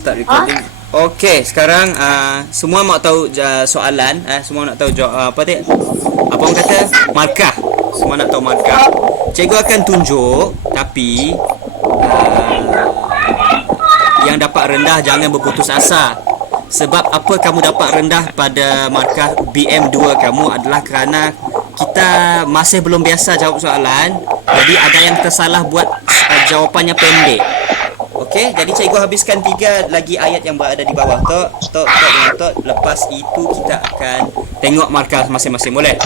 Start recording. Okey, sekarang semua nak tahu soalan, semua nak tahu jawab apa tadi? Apa orang kata? Markah. Semua nak tahu markah. Cikgu akan tunjuk, tapi yang dapat rendah jangan berputus asa. Sebab apa kamu dapat rendah pada markah BM2 kamu adalah kerana kita masih belum biasa jawab soalan. Jadi ada yang tersalah buat jawapannya pendek. Okey, jadi cikgu habiskan 3 lagi ayat yang berada di bawah tok dengan tok. Lepas itu kita akan tengok markah masing-masing. Boleh?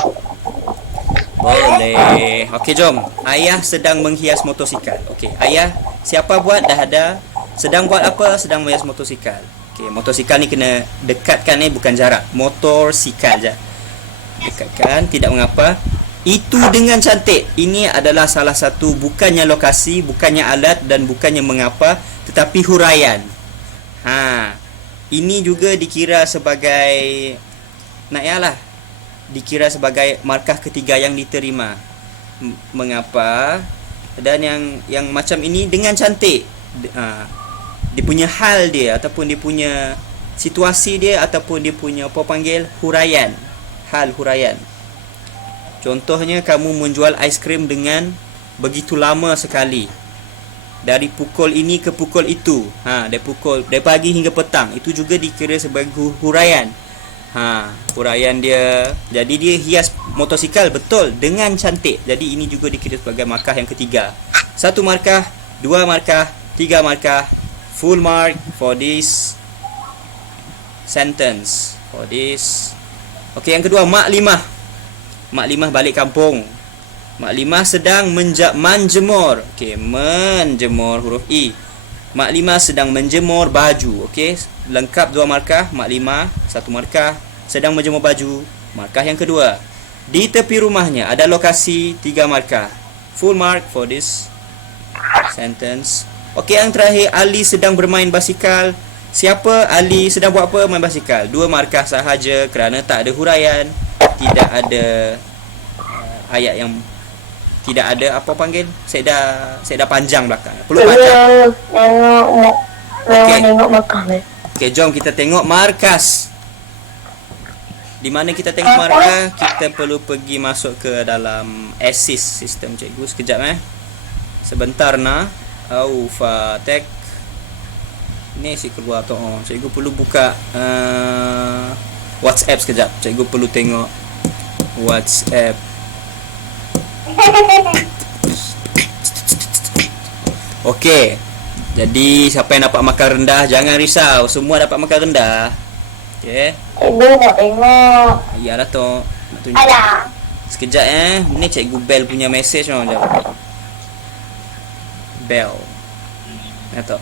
Boleh. Okey, jom. Ayah sedang menghias motosikal. Okey, ayah siapa buat dah ada. Sedang buat apa? Sedang menghias motosikal. Okey, motosikal ni kena dekatkan bukan jarak. Motorsikal je. Dekatkan, tidak mengapa. Itu dengan cantik. Ini adalah salah satu, bukannya lokasi, bukannya alat dan bukannya mengapa, tetapi huraian. Ini juga dikira sebagai dikira sebagai markah ketiga yang diterima. Mengapa? Dan yang macam ini dengan cantik. Dia punya hal dia ataupun dia punya situasi dia ataupun dia punya apa panggil huraian. Hal huraian. Contohnya kamu menjual aiskrim dengan begitu lama sekali. Dari pukul ini ke pukul itu. Dari pagi hingga petang. Itu juga dikira sebagai huraian. Huraian dia. Jadi dia hias motosikal betul dengan cantik. Jadi ini juga dikira sebagai markah yang ketiga. 1 markah, 2 markah, 3 markah. Full mark for this sentence. For this. Okey, yang kedua, Mak Limah. Mak Limah balik kampung. Mak Limah sedang menjemur. Okey, menjemur huruf I. Mak Limah sedang menjemur baju. Okey, lengkap 2 markah. Mak Limah 1 markah. Sedang menjemur baju. Markah yang kedua. Di tepi rumahnya ada lokasi 3 markah. Full mark for this sentence. Okey, yang terakhir, Ali sedang bermain basikal. Siapa? Ali sedang buat apa? Main basikal. 2 markah sahaja kerana tak ada huraian. Tidak ada ayat yang tidak ada apa panggil. Saya dah panjang belakang. Perlu panjang. Tengok markah ni. Okey, jom kita tengok markas. Di mana kita tengok markah? Kita perlu pergi masuk ke dalam assist sistem cikgu sekejap Sebentar Fatek. Ni si keluar tu. Cikgu perlu buka WhatsApp sekejap. Cikgu perlu tengok WhatsApp. Okey. Jadi siapa yang dapat markah rendah jangan risau, semua dapat markah rendah. Okey. Cikgu nak tengok. Iyalah tu. Nak tunjuk. Alah. Sekejap Ni cikgu Bell punya message jap. Bell. Nampak?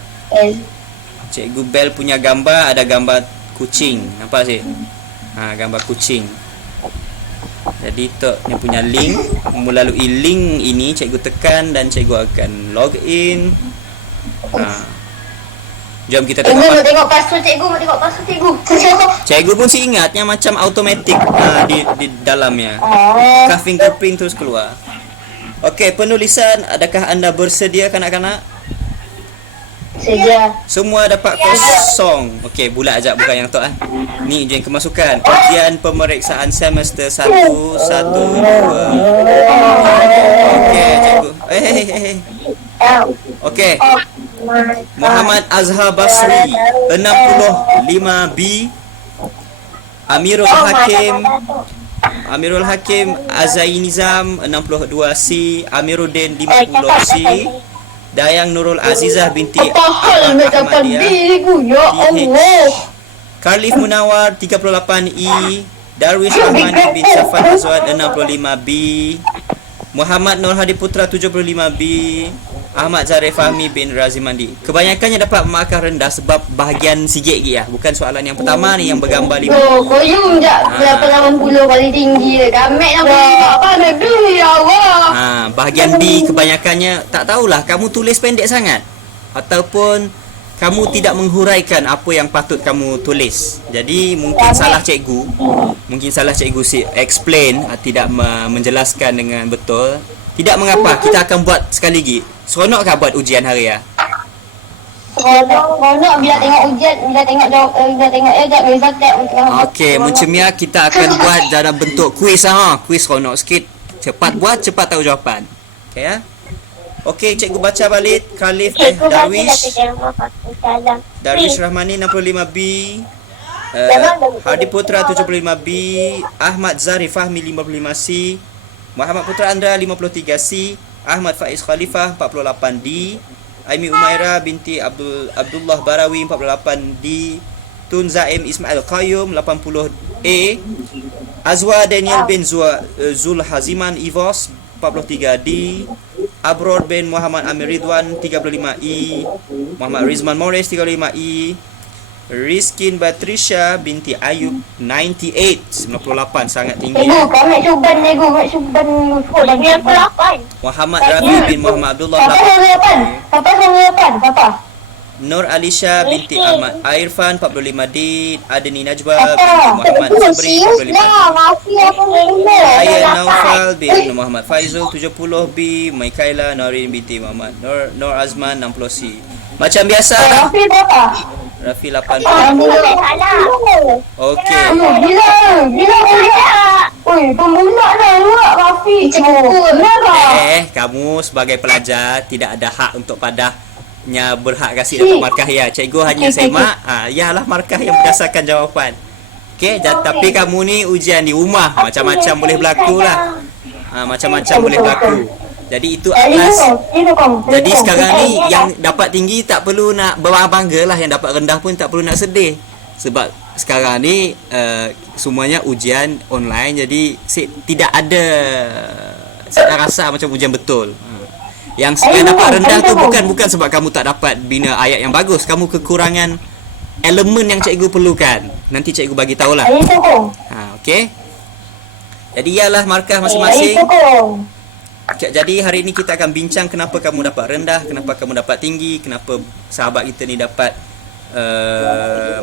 Cikgu Bell punya gambar ada gambar kucing. Nampak sih? Gambar kucing. Jadi yang punya link, melalui link ini cikgu tekan dan cikgu akan log in. Jom kita tengok. Cikgu nak tengok password cikgu, Cikgu pun si ingatnya macam automatik di dalamnya. Kah fingerprint terus keluar. Okey, penulisan, adakah anda bersedia kanak-kanak? Sedia. Semua dapat kosong. Okey, bulat ajak bukan yang tu Ni ujian kemasukan. Ujian pemeriksaan semester 1 1 2. Okey, cikgu. Okey. Muhammad Azhar Basri 65B. Amirul Hakim Azainizam 62C. Amiruddin 50C. Dayang Nurul Azizah binti Ahmadiyah. Khalif Munawar 38E. Darwish Rahmani bin Syafan Azwad 65B. Muhammad Nur Hadi Putra 75B. Ahmad Zarif Fahmi bin Razimandi. Kebanyakannya dapat markah rendah sebab bahagian sikit bukan soalan yang pertama ni yang bergambar 5. Koyum je berapa 80 paling tinggi dia. Gamek nak apa negeri ya Allah. Bahagian B kebanyakannya tak tahulah kamu tulis pendek sangat ataupun kamu tidak menghuraikan apa yang patut kamu tulis. Jadi mungkin salah cikgu. Explain tidak menjelaskan dengan betul. Tidak mengapa, kita akan buat sekali lagi. Seronokkah buat ujian hari ya? Seronok bila tengok ujian, bila tengok Ejab result tak. Okey, macam ni kita akan buat dalam bentuk kuis kuis seronok sikit. Cepat buat, cepat tahu jawapan. Okey ya. Okey, cikgu baca balik. Khalif Darwish Rahmani 65B, Hardi Putra 75B, Ahmad Zahri Fahmi 55C, Muhammad Putra Andra 53C, Ahmad Faiz Khalifah 48D, Aimi Umaira binti Abdullah Barawi 48D, Tun Zaim Ismail Qayyum 80A, Azwa Daniel bin Zul Haziman Ivos 43D, Abror bin Muhammad Amir Ridwan 35E, Muhammad Rizman Morris 35E, Rizkin Batrisha binti Ayub 98 sangat tinggi. Kami cuban Muhammad Rafi bin Muhammad Abdullah Papa. Nur Alisha binti Ahmad Airfan 45D, Adni Najwa binti Muhammad Sabri 45D, Ayan Naufal bin Muhammad Faizul 70B, Maikaila Norin binti Muhammad Nur Azman 60C. Macam biasa Rafi 8. Okey. Pemula dah Rafi. Kamu sebagai pelajar tidak ada hak untuk padahnya berhak kasih dapat markah ya. Cikgu hanya semak, ialah markah yang berdasarkan jawapan. Okey, tapi kamu ni ujian di rumah, macam-macam boleh berlaku lah. Macam-macam boleh berlaku. Jadi itu atas. Jadi sekarang ni yang dapat tinggi tak perlu nak berbangga lah, yang dapat rendah pun tak perlu nak sedih. Sebab sekarang ni semuanya ujian online, jadi tidak ada saya rasa macam ujian betul. Yang dapat rendah tu bukan sebab kamu tak dapat bina ayat yang bagus, kamu kekurangan elemen yang cikgu perlukan. Nanti cikgu bagi tahulah. Okey. Jadi ialah markah masing-masing. Jadi hari ini kita akan bincang kenapa kamu dapat rendah, kenapa kamu dapat tinggi, kenapa sahabat kita ni dapat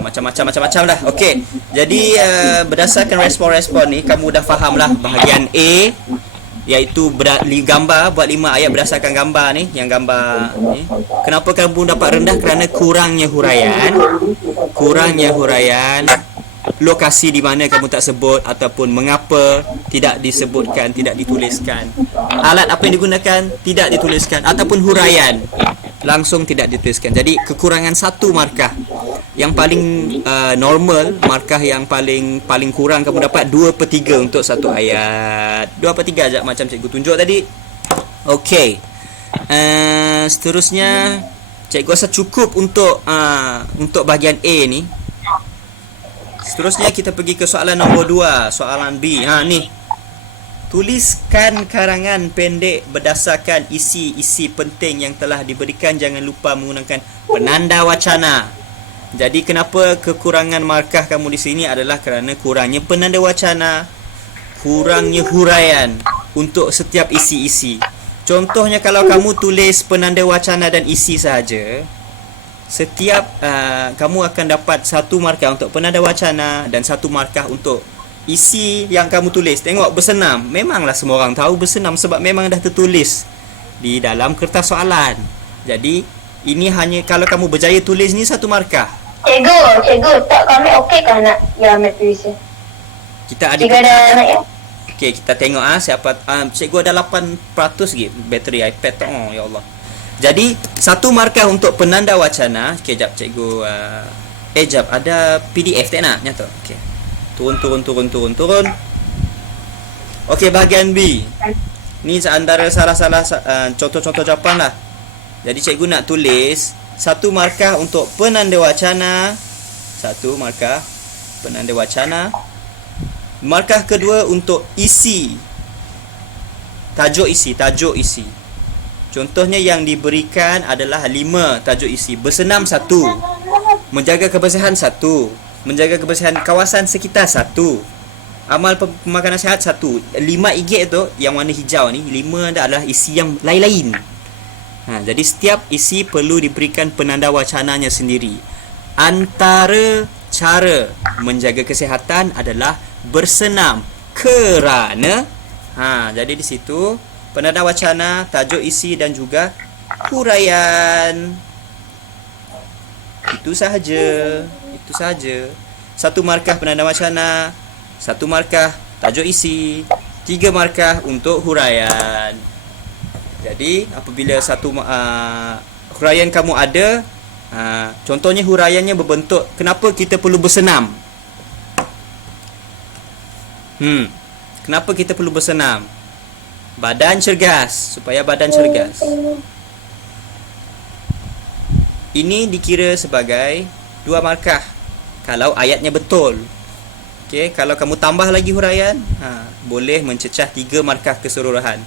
macam-macam lah. Okey. Jadi berdasarkan respon-respon ni kamu dah faham lah bahagian A, iaitu gambar, buat 5 ayat berdasarkan gambar ni, yang gambar ni. Kenapa kamu dapat rendah? Kerana kurangnya huraian lokasi di mana kamu tak sebut, ataupun mengapa tidak disebutkan, tidak dituliskan. Alat apa yang digunakan tidak dituliskan, ataupun huraian langsung tidak dituliskan. Jadi kekurangan 1 markah. Yang paling normal, markah yang paling kurang kamu dapat 2/3 untuk 1 ayat. 2/3 aja macam cikgu tunjuk tadi. Okey. Seterusnya cikgu rasa cukup untuk bahagian A ni. Seterusnya kita pergi ke soalan nombor 2, soalan B. Ni. Tuliskan karangan pendek berdasarkan isi-isi penting yang telah diberikan. Jangan lupa menggunakan penanda wacana. Jadi kenapa kekurangan markah kamu di sini adalah kerana kurangnya penanda wacana, kurangnya huraian untuk setiap isi-isi. Contohnya kalau kamu tulis penanda wacana dan isi sahaja, setiap kamu akan dapat 1 markah untuk penanda wacana dan 1 markah untuk isi yang kamu tulis. Tengok bersenam. Memanglah semua orang tahu bersenam sebab memang dah tertulis di dalam kertas soalan. Jadi ini hanya kalau kamu berjaya tulis ni 1 markah. Cikgu, tak kami okey kan nak yang tulis. Kita ada okey, kita tengok siapa cikgu ada 8% lagi bateri iPad tu. Oh ya Allah. Jadi 1 markah untuk penanda wacana. Okey, jap cikgu jap ada PDF tak nak nyata. Okey. Turun. Okey, bahagian B. Ni antara salah-salah contoh-contoh jawapan lah. Jadi cikgu nak tulis 1 markah untuk penanda wacana. 1 markah penanda wacana. Markah kedua untuk isi. Tajuk isi. Contohnya yang diberikan adalah 5 tajuk isi. Bersenam 1, menjaga kebersihan 1, menjaga kebersihan kawasan sekitar 1, amal pemakanan sihat 1. 5 igit tu yang warna hijau ni, 5 adalah isi yang lain-lain. Jadi setiap isi perlu diberikan penanda wacananya sendiri. Antara cara menjaga kesihatan adalah bersenam kerana jadi di situ penanda wacana, tajuk isi dan juga huraian. Itu sahaja. Itu sahaja. Satu markah penanda wacana, satu markah tajuk isi, 3 markah untuk huraian. Jadi apabila satu huraian kamu ada, contohnya huraiannya berbentuk, kenapa kita perlu bersenam? Kenapa kita perlu bersenam? Badan cergas, supaya badan cergas. Ini dikira sebagai 2 markah kalau ayatnya betul. Okey, kalau kamu tambah lagi huraian, boleh mencecah 3 markah keseluruhan.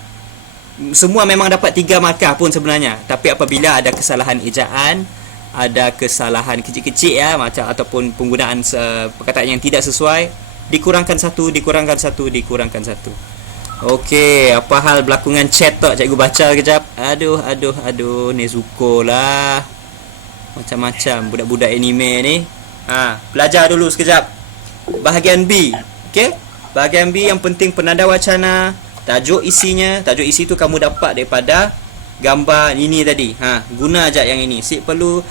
Semua memang dapat 3 markah pun sebenarnya, tapi apabila ada kesalahan ejaan, ada kesalahan kecil-kecil ya, macam ataupun penggunaan perkataan yang tidak sesuai, dikurangkan 1, dikurangkan 1, dikurangkan 1. Okey, apa hal berlaku dengan chat tak? Cikgu baca kejap. Aduh, Nezuko lah. Macam-macam budak-budak anime ni. Belajar dulu sekejap. Bahagian B. Okey? Bahagian B yang penting penanda wacana, tajuk isinya. Tajuk isi tu kamu dapat daripada gambar ini tadi. Guna aja yang ini. Sik perlu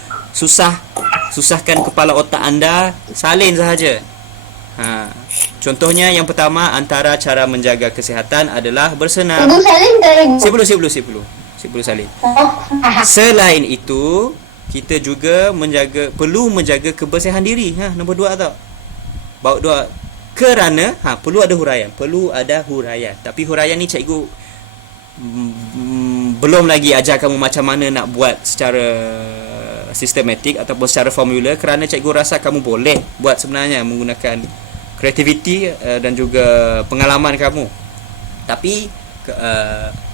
susahkan kepala otak anda, salin sahaja. Contohnya yang pertama, antara cara menjaga kesihatan adalah bersenam. Ibu Salim tak ada. Sebelum salin. Selain itu, kita juga perlu menjaga kebersihan diri. Nombor 2 tau. Bawa 2. Kerana perlu ada huraian. Tapi huraian ni cikgu belum lagi ajar kamu macam mana nak buat secara sistematik ataupun secara formula, kerana cikgu rasa kamu boleh buat sebenarnya menggunakan kreativiti dan juga pengalaman kamu. Tapi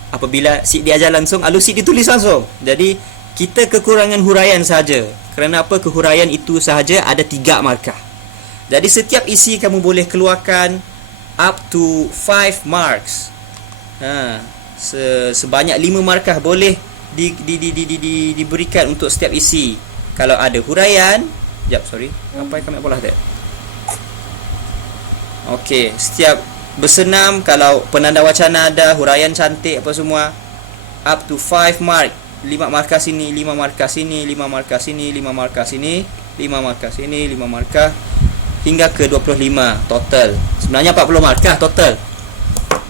apabila sik diajar langsung, sik ditulis langsung. Jadi kita kekurangan huraian saja. Kerana apa? Kehuraian itu sahaja ada 3 markah. Jadi setiap isi kamu boleh keluarkan up to 5 marks. Sebanyak 5 markah boleh diberikan untuk setiap isi. Kalau ada huraian, apa yang kami bolah tak? Okey, setiap bersenam, kalau penanda wacana ada, huraian cantik apa semua, up to 5 mark. 5 markah sini, 5 markah sini, 5 markah sini, 5 markah sini, 5 markah sini, 5 markah, hingga ke 25 total. Sebenarnya 40 markah total.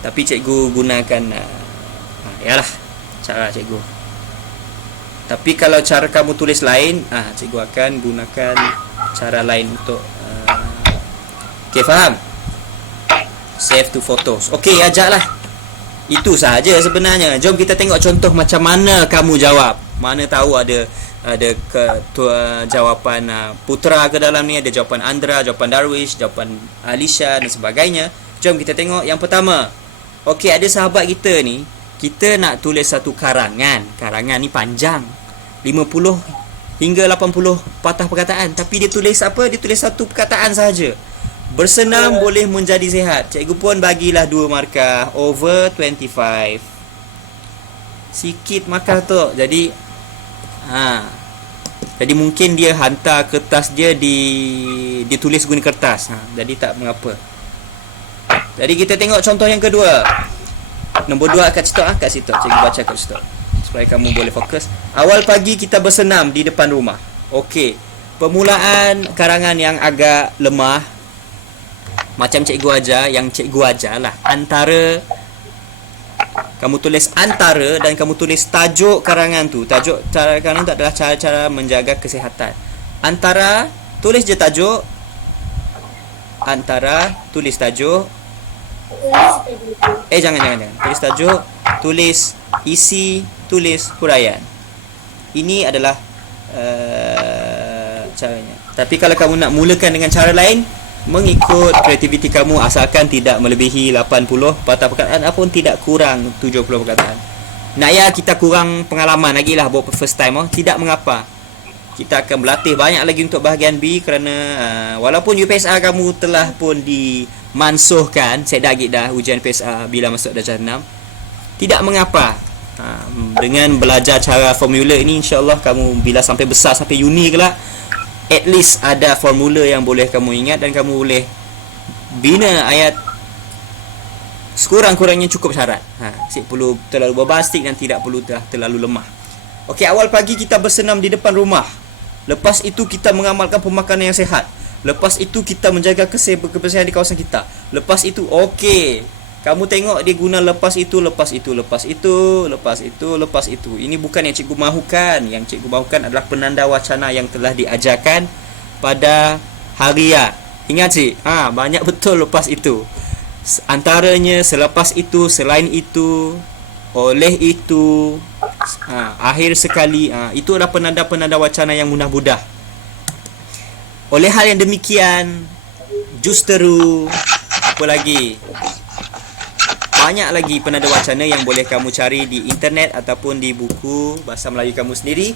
Tapi cikgu gunakan yalah cara cikgu. Tapi kalau cara kamu tulis lain, cikgu akan gunakan cara lain untuk okey, faham? Save to photos. Okey, ajaklah. Itu sahaja sebenarnya. Jom kita tengok contoh macam mana kamu jawab. Mana tahu ada jawapan Putra ke dalam ni, ada jawapan Andra, jawapan Darwish, jawapan Alisha dan sebagainya. Jom kita tengok yang pertama. Okey, ada sahabat kita ni, kita nak tulis satu karangan. Karangan ni panjang, 50 hingga 80 patah perkataan, tapi dia tulis apa? Dia tulis satu perkataan sahaja. Bersenam boleh menjadi sihat. Cikgu pun bagilah 2 markah over 25. Sikit markah tu. Jadi jadi mungkin dia hantar kertas dia ditulis guna kertas. Jadi tak mengapa. Jadi kita tengok contoh yang kedua. Nombor 2 kat situ. Cikgu baca kat situ supaya kamu boleh fokus. Awal pagi kita bersenam di depan rumah. Okey. Permulaan karangan yang agak lemah, macam cikgu ajar lah. Antara, kamu tulis antara dan kamu tulis tajuk karangan tu. Tajuk karangan tu adalah cara-cara menjaga kesihatan. Antara, tulis je tajuk. Antara, tulis tajuk. Jangan. Tulis tajuk, tulis isi, tulis huraian. Ini adalah caranya. Tapi kalau kamu nak mulakan dengan cara lain, mengikut kreativiti kamu, asalkan tidak melebihi 80 patah perkataan ataupun tidak kurang 70 perkataan. Nak ya kita kurang pengalaman lagi lah buat first time, tidak mengapa. Kita akan berlatih banyak lagi untuk bahagian B, kerana walaupun UPSR kamu telah pun dimansuhkan, saya dah ujian PSR bila masuk darjah 6, tidak mengapa. Dengan belajar cara formula ini, insya-Allah kamu bila sampai besar, sampai uni kelak, at least ada formula yang boleh kamu ingat dan kamu boleh bina ayat sekurang-kurangnya cukup syarat. Tak perlu terlalu bombastik dan tidak perlu terlalu lemah. Okey, awal pagi kita bersenam di depan rumah. Lepas itu kita mengamalkan pemakanan yang sihat. Lepas itu kita menjaga kebersihan di kawasan kita. Lepas itu okey, kamu tengok dia guna lepas itu. Ini bukan yang cikgu mahukan. Yang cikgu mahukan adalah penanda wacana yang telah diajarkan pada haria. Ingat cik, banyak betul lepas itu. Antaranya selepas itu, selain itu, oleh itu, akhir sekali. Itu adalah penanda-penanda wacana yang mudah-mudah. Oleh hal yang demikian, justeru, apa lagi? Banyak lagi penanda wacana yang boleh kamu cari di internet ataupun di buku bahasa Melayu kamu sendiri.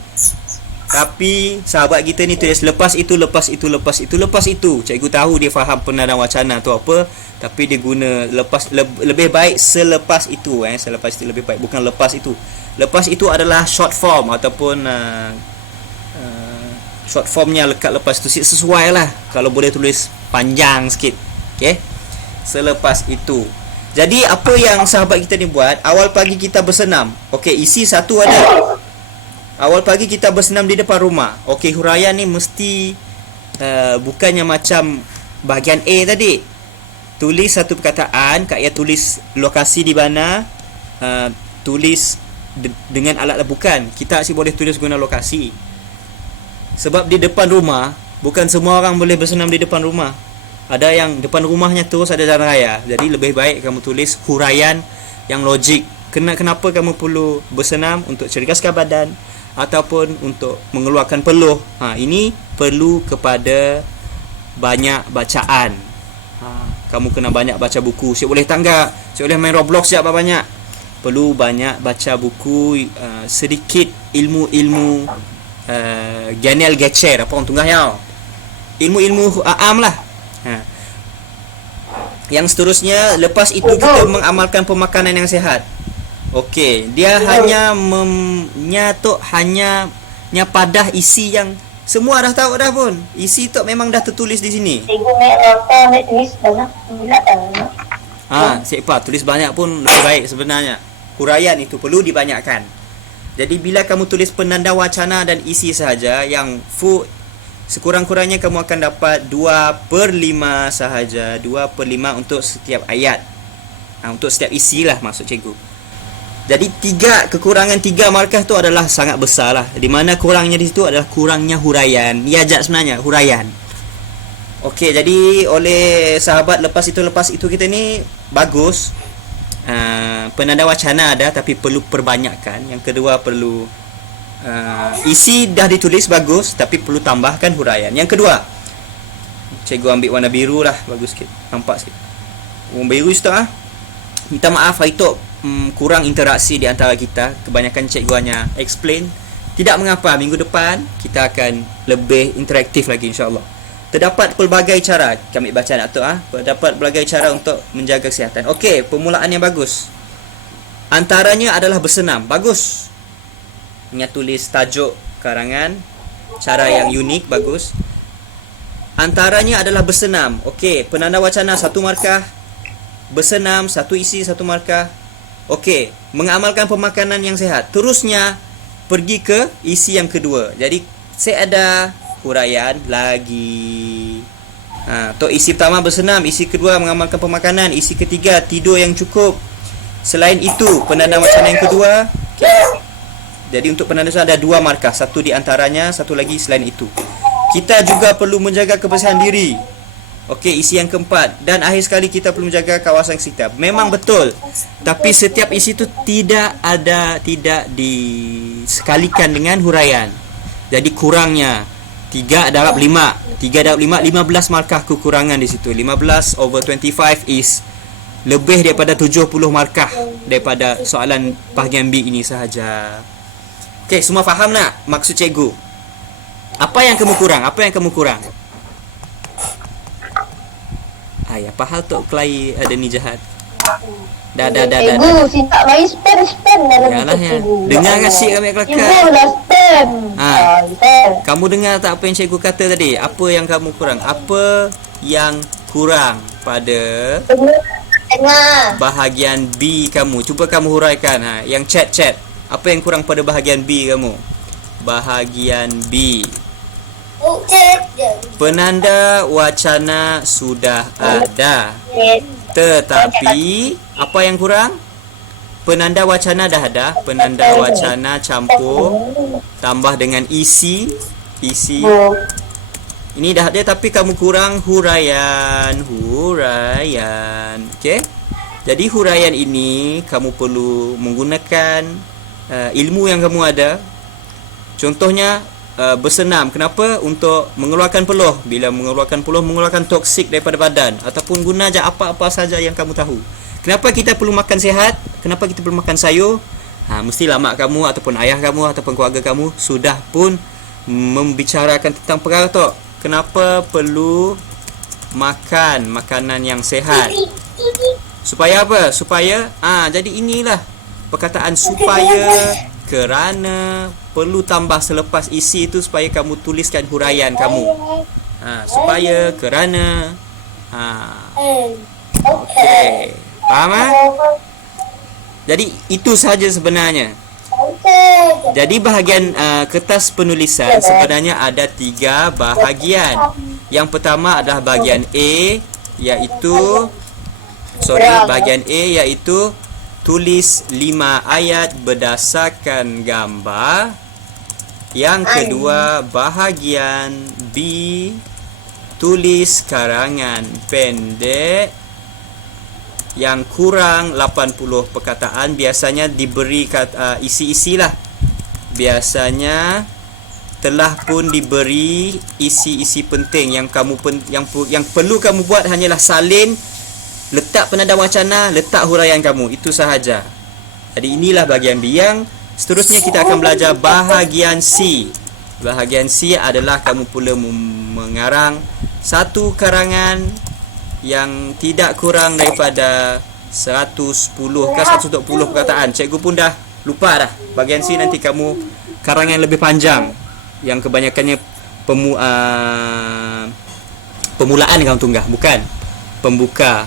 Tapi sahabat kita ni tulis lepas itu. Cikgu tahu dia faham penanda wacana tu apa, tapi dia guna lebih baik selepas itu. Selepas itu lebih baik, bukan lepas itu. Lepas itu adalah short form ataupun short formnya lekat lepas tu. Sesuai lah kalau boleh tulis panjang sikit. Okay, selepas itu. Jadi apa yang sahabat kita ni buat, awal pagi kita bersenam. Okey, isi satu ada. Awal pagi kita bersenam di depan rumah. Okey, huraian ni mesti bukannya macam bahagian A tadi. Tulis satu perkataan, Kak Ya tulis lokasi di mana, tulis dengan alat, bukan. Kita asyik boleh tulis guna lokasi. Sebab di depan rumah, bukan semua orang boleh bersenam di depan rumah. Ada yang depan rumahnya terus ada jalan raya. Jadi lebih baik kamu tulis huraian yang logik. Kenapa kamu perlu bersenam? Untuk cergaskan badan ataupun untuk mengeluarkan peluh. Ini perlu kepada banyak bacaan. Kamu kena banyak baca buku. Siap boleh tangga, siap boleh main Roblox siap banyak. Perlu banyak baca buku, sedikit ilmu-ilmu Ganel Gecer, apa orang tunggah yau. Ilmu-ilmu am lah. Yang seterusnya, lepas itu kita mengamalkan pemakanan yang sihat. Okey, dia hanya hanya padah isi yang semua dah tahu dah pun. Isi tu memang dah tertulis di sini. Cikgu nak tulis banyak. Siapa tulis banyak pun lebih baik sebenarnya. Huraian itu perlu dibanyakkan. Jadi bila kamu tulis penanda wacana dan isi sahaja yang full, sekurang-kurangnya kamu akan dapat 2/5 sahaja. 2/5 untuk setiap ayat. Untuk setiap isi lah maksud cikgu. Jadi kekurangan 3 markah tu adalah sangat besar lah. Di mana kurangnya di situ adalah kurangnya huraian. Ia ajak sebenarnya huraian. Okey, jadi oleh sahabat lepas itu kita ni bagus. Penanda wacana ada tapi perlu perbanyakkan. Yang kedua perlu isi dah ditulis bagus tapi perlu tambahkan huraian. Yang kedua, cikgu ambil warna biru lah, bagus sikit. Nampak sikit. Warna biru Ustaz. Minta maaf hari tu kurang interaksi di antara kita. Kebanyakan cikgu hanya explain. Tidak mengapa, minggu depan kita akan lebih interaktif lagi insya-Allah. Terdapat pelbagai cara, kami baca nak tu terdapat pelbagai cara untuk menjaga kesihatan. Okey, permulaan yang bagus. Antaranya adalah bersenam. Bagus. Ingat tulis tajuk karangan, cara yang unik, bagus. Antaranya adalah bersenam. Okey, penanda wacana 1 markah. Bersenam 1 isi 1 markah. Okey, mengamalkan pemakanan yang sihat. Terusnya pergi ke isi yang kedua. Jadi saya ada huraian lagi. Untuk isi pertama bersenam, isi kedua mengamalkan pemakanan, isi ketiga tidur yang cukup. Selain itu, penanda wacana yang kedua. Okay. Jadi untuk penanda wacana ada 2 markah, 1 di antaranya, 1 lagi selain itu. Kita juga perlu menjaga kebersihan diri. Okey, isi yang keempat. Dan akhir sekali kita perlu menjaga kawasan sekitar. Memang betul. Tapi setiap isi itu tidak disekalikan dengan huraian. Jadi kurangnya 3 darab 5. 3 darab 5, 15 markah kekurangan di situ. 15/25 is lebih daripada 70 markah daripada soalan bahagian B ini sahaja. Okey, semua faham tak maksud cikgu? Apa yang kamu kurang? Apa hal Tok Kelai ada ni jahat? Dah. Cikgu, tak mari spam dalam Yalah ya. Dengar kasih kami kelakar. Cikgu dah spam. Kamu dengar tak apa yang cikgu kata tadi? Apa yang kamu kurang? Apa yang kurang pada Dengar. bahagian B kamu? Cuba kamu huraikan. Yang chat. Apa yang kurang pada bahagian B kamu? Bahagian B. Penanda wacana sudah ada. Tetapi apa yang kurang? Penanda wacana dah ada. Penanda wacana campur tambah dengan isi. Ini dah ada tapi kamu kurang huraian. Okey. Jadi huraian ini kamu perlu menggunakan ilmu yang kamu ada. Contohnya bersenam. Kenapa? Untuk mengeluarkan peluh. Bila mengeluarkan peluh, mengeluarkan toksik daripada badan. Ataupun guna je apa-apa saja yang kamu tahu. Kenapa kita perlu makan sihat? Kenapa kita perlu makan sayur? Mestilah mak kamu ataupun ayah kamu ataupun keluarga kamu sudah pun membicarakan tentang perkara tu. Kenapa perlu makan makanan yang sihat? Supaya apa? Supaya jadi inilah perkataan supaya, kerana, perlu tambah selepas isi itu supaya kamu tuliskan huraian kamu. Supaya, kerana. Okey. Faham? Jadi itu sahaja sebenarnya. Jadi bahagian kertas penulisan sebenarnya ada 3 bahagian. Yang pertama adalah bahagian A, bahagian A iaitu tulis 5 ayat berdasarkan gambar. Yang kedua bahagian B, tulis karangan pendek yang kurang 80 perkataan. Biasanya diberi isi-isi lah. Biasanya telah pun diberi isi-isi penting. Yang perlu kamu buat hanyalah salin, letak penanda wacana, letak huraian kamu. Itu sahaja. Jadi inilah bahagian B. Yang seterusnya kita akan belajar bahagian C. Bahagian C adalah kamu perlu mengarang satu karangan yang tidak kurang daripada 110 ke 120 perkataan. Cikgu pun dah lupa dah. Bahagian C nanti kamu karangan lebih panjang yang kebanyakannya pemulaan kamu tunggah, bukan pembuka.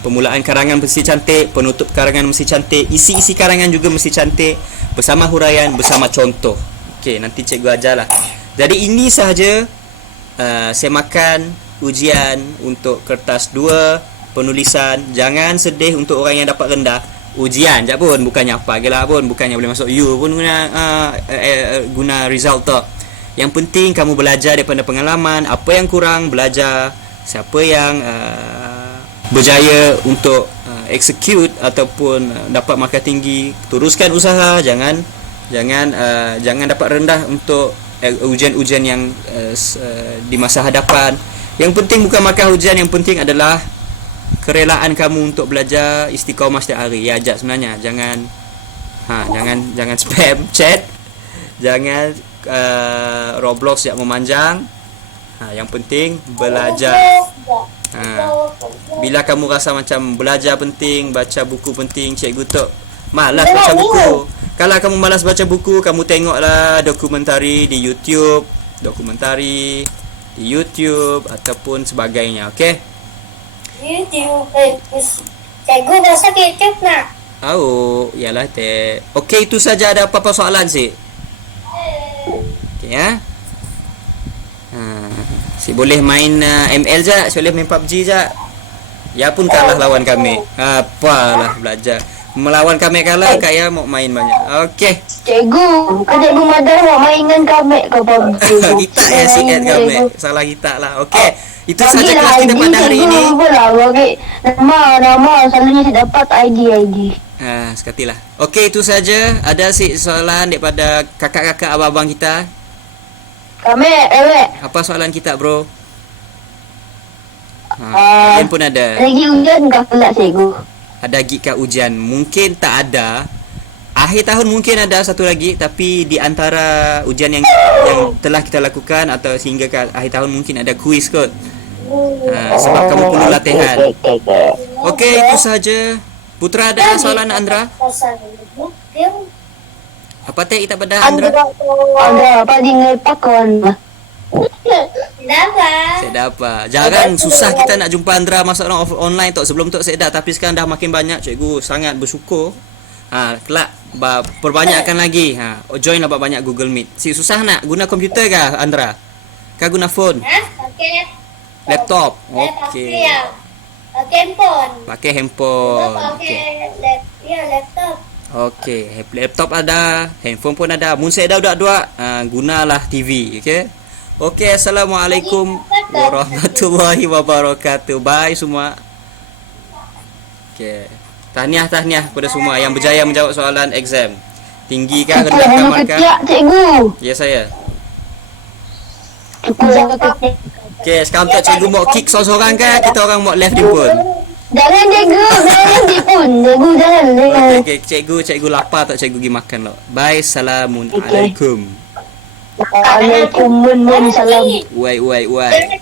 Pemulaan karangan mesti cantik, penutup karangan mesti cantik, isi-isi karangan juga mesti cantik, bersama huraian, bersama contoh. Okey, nanti cikgu ajarlah. Jadi ini sahaja semakan ujian untuk kertas 2 penulisan. Jangan sedih untuk orang yang dapat rendah. Ujian je pun, bukannya apa gelah pun, bukannya boleh masuk U pun guna result tu. Yang penting kamu belajar daripada pengalaman. Apa yang kurang belajar. Siapa yang berjaya untuk execute ataupun dapat markah tinggi, teruskan usaha. Jangan dapat rendah untuk ujian-ujian yang di masa hadapan. Yang penting bukan markah ujian, yang penting adalah kerelaan kamu untuk belajar, istiqamah setiap hari. Ya ajak sebenarnya. Jangan spam chat. Jangan Roblox yang memanjang. Yang penting belajar. Bila kamu rasa macam belajar penting, baca buku penting, cikgu tu malas baca buku. Kalau kamu malas baca buku, kamu tengoklah dokumentari di YouTube ataupun sebagainya. Okey? YouTube. Cikgu masuk YouTube nak? Yalah teh. Okey, itu saja. Ada apa-apa soalan sih? Okey ya. Si boleh main ML je, si boleh main PUBG je. Ya pun kalah lawan kami. Apalah belajar. Melawan kami kalah, Kak ya mau main banyak. Okey. Cikgu Madar mau mainkan kami ke PUBG. Kita ya sikat kami. Salah kita lah. Okey. Itu saja kelas kita pada hari ini. Nama selalunya saya dapat ID. Sekatilah. Okey, itu saja. Ada soalan daripada kakak-kakak abang-abang kita? Kami, Apa soalan kita, bro? Kalian pun ada. Lagi ujian kah pula, cikgu? Ada gigkah ujian? Mungkin tak ada. Akhir tahun mungkin ada satu lagi, tapi di antara ujian yang telah kita lakukan atau sehingga ke akhir tahun mungkin ada kuis kot. Sebab kamu perlu latihan. Okey, itu saja. Putra, ada soalan Andra? Apa teh kita pada Andra? Ada apa dengan pakon? Saya apa? Jangan susah kita nak jumpa Andra masa orang online tu. Sebelum tu saya dah, tapi sekarang dah makin banyak. Cikgu sangat bersyukur. Kelak perbanyakkan lagi. Join lah banyak Google Meet. Susah nak guna komputer kah Andra? Kau guna phone? Pakai Laptop. Pakai ya. Pakai handphone. Pakai handphone. Pakai laptop. Okey, laptop ada, handphone pun ada. Mun saya dah dua, gunalah TV, okey? Okey, assalamualaikum warahmatullahi wabarakatuh. Bye semua. Okey. Tahniah kepada semua yang berjaya menjawab soalan exam. Tinggi kah rendahkah markah? Ketiak cikgu. Ya saya. Jaga ketiak. Okey, sekarang tak cikgu mau kick seorang-seorang kan? Kita orang mau left dia pun. Jangan cikgu. Jangan dia pun. Cikgu jangan. Okey, cikgu lapar tak cikgu pergi makan lo. Bye, assalamualaikum. Waalaikumsalam. Wai.